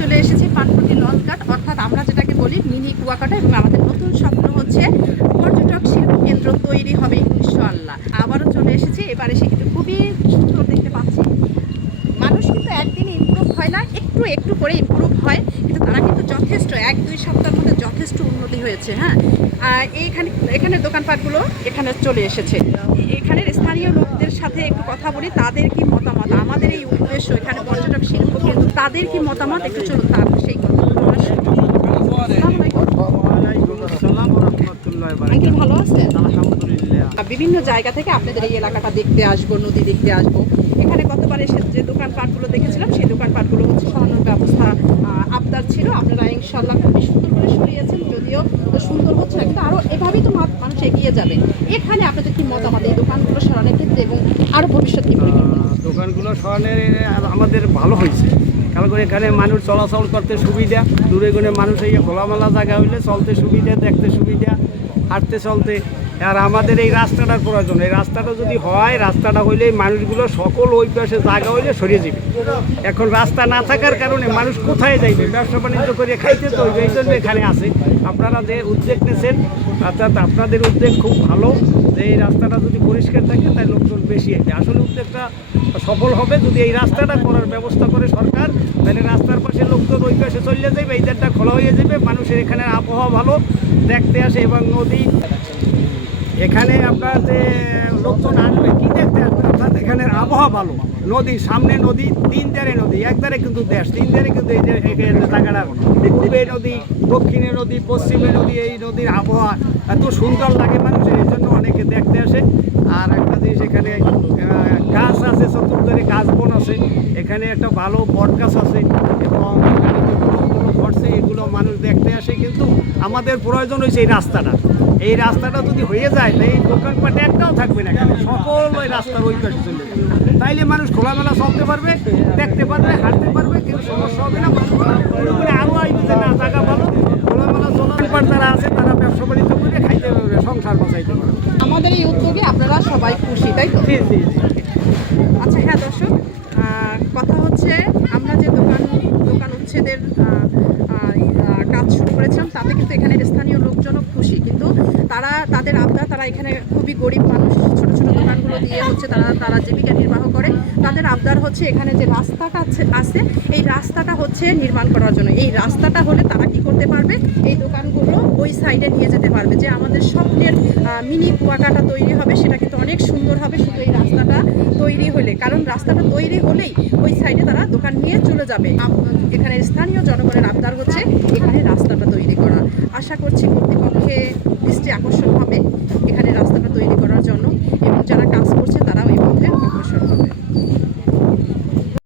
চলে এসেছি পানপট্টি লঞ্চঘাট, অর্থাৎ আমরা যেটাকে বলি মিনি কুয়াকাটা। এবং আমাদের নতুন স্বপ্ন হচ্ছে পর্যটক শিল্প কেন্দ্র তৈরি হবে ইনশাআল্লাহ। আবারও চলে এসেছি, এবার এসে কিন্তু খুবই সুন্দর দেখতে পাচ্ছি। মানুষ কিন্তু একদিনে ইমপ্রুভ হয় না, একটু একটু করে ইমপ্রুভ হয়, কিন্তু তারা কিন্তু যথেষ্ট 1-2 সপ্তাহের মধ্যে যথেষ্ট উন্নতি হয়েছে। হ্যাঁ, এখানে দোকানপাটগুলো এখানে চলে এসেছে। এখানের স্থানীয় লোকদের সাথে একটু কথা বলি, তাদের কি মতামত, আমাদের এই উদ্দেশ্য এখানে পর্যটক শিল্প কেন্দ্র, তাদের কি মতামত একটু চলুন তার সেই কথাগুলো আমরা শুনি। আঙ্কেল ভালো আছেন? আলহামদুলিল্লাহ। বিভিন্ন জায়গা থেকে আপনাদের এই এলাকাটা দেখতে আসবো, নদী দেখতে আসবো। এখানে গতবার এসে যে দোকানপাটগুলো দেখেছিলাম সেই দোকানপাটগুলো হচ্ছে সরানোর ব্যবস্থা আবদার ছিল। আপনারা ইনশাল্লাহ খুবই সুন্দর করে সরিয়েছেন, যদিও সুন্দর হচ্ছে না, কিন্তু আরও এভাবেই তো মানুষ এগিয়ে যাবে। এখানে আপনাদের কি মতামত এই দোকানগুলো সরানোর ক্ষেত্রে এবং আরও ভবিষ্যৎ কি পরিকল্পনা? দোকানগুলো সরানোর আমাদের ভালো হয়েছে, কারণ এখানে মানুষ চলাচল করতে সুবিধা, দূরে গুণে মানুষ এই খোলামেলা জায়গা হইলে চলতে সুবিধা, দেখতে সুবিধা, হাঁটতে চলতে। আর আমাদের এই রাস্তাটার প্রয়োজন, এই রাস্তাটা যদি হয়, রাস্তাটা হইলে মানুষগুলো সকল ওই পাশে জায়গা হইলে সরিয়ে যাবে। এখন রাস্তা না থাকার কারণে মানুষ কোথায় যাইবে? ব্যবসা বাণিজ্য করে খাইতে তো এই জন্য এখানে আছে। আপনারা যে উদ্যোগ নিয়েছেন, অর্থাৎ আপনাদের উদ্যোগ খুব ভালো, যে এই রাস্তাটা যদি পরিষ্কার থাকে তাই লোকজন বেশি আসবে। আসলে উদ্যোগটা সফল হবে যদি এই রাস্তাটা করার ব্যবস্থা করে সরকার, তাহলে রাস্তার পাশে লোকজন ওই পাশে চলে যাবে, এই জায়গাটা খোলা হয়ে যাবে, মানুষের এখানে আবহাওয়া ভালো দেখতে আসে এবং নদী এখানে আপনার যে লোকজন আসবে কি দেখতে আসবে, অর্থাৎ এখানে আবহাওয়া ভালো, নদী সামনে, নদী 3 ধারে নদী, একধারে কিন্তু দেশ, 3 ধারে কিন্তু এই যে জায়গাটা পূর্বে নদী, দক্ষিণে নদী, পশ্চিমে নদী, এই নদীর আবহাওয়া এত সুন্দর লাগে মানুষের, এই জন্য অনেকে দেখতে আসে। আর একটা জিনিস এখানে গাছ আছে, চতুর্ধারে গাছ বন আছে, এখানে একটা ভালো বট গাছ আছে এবং এখানে যে বরফগুলো ঘটছে এগুলো মানুষ দেখতে আসে। কিন্তু আমাদের প্রয়োজন হয়েছে এই রাস্তাটা, এই রাস্তাটা যদি হয়ে যায় তাই এই দোকানপাট একটাও থাকবে না, এখানে সকল ওই রাস্তার ওই পাশে চলে যাবে, তাইলে মানুষ খোলামেলা চলতে পারবে, দেখতে পারবে, হাঁটতে পারবে, কিন্তু সমস্যা হবে না। মানুষ আরও আসবে যে না জায়গা ভালো, খোলামেলা দোকানপাট যারা আছে তারা ব্যবসা বাণিজ্য করে খাইতে পারবে, সংসার বাঁচাইতে পারবে। আমাদের এই উদ্যোগে আপনারা সবাই খুশি, তাই তো? জি জি জি। আচ্ছা, হ্যাঁ দর্শক, কথা হচ্ছে আমরা যে দোকান উচ্ছেদের কাজ শুরু করেছিলাম, তাতে কিন্তু এখানের স্থানীয় লোকজনও খুশি, কিন্তু তাদের আবদার, তারা এখানে খুবই গরিব মানুষ, ছোট ছোট দোকানগুলো দিয়ে হচ্ছে তারা জীবিকা নির্বাহ করে। তাদের আবদার হচ্ছে এখানে যে রাস্তাটা আছে এই রাস্তাটা হচ্ছে নির্মাণ করার জন্য। এই রাস্তাটা হলে তারা কি করতে পারবে, এই দোকানগুলো ওই সাইডে নিয়ে যেতে পারবে, যে আমাদের স্বপ্নের মিনি কুয়াকাটা তৈরি হবে, সেটা কিন্তু অনেক সুন্দর হবে শুধু এই রাস্তাটা তৈরি হলে। কারণ রাস্তাটা তৈরি হলেই ওই সাইডে তারা দোকান নিয়ে চলে যাবে। এখানে স্থানীয় জনগণের আবদার হচ্ছে এখানে রাস্তাটা তৈরি করা। আশা করছি কর্তৃপক্ষে দৃষ্টি আকর্ষণ হবে এখানে রাস্তাটা তৈরি করার জন্য, এবং যারা কাজ করছে তারাও এই মধ্যে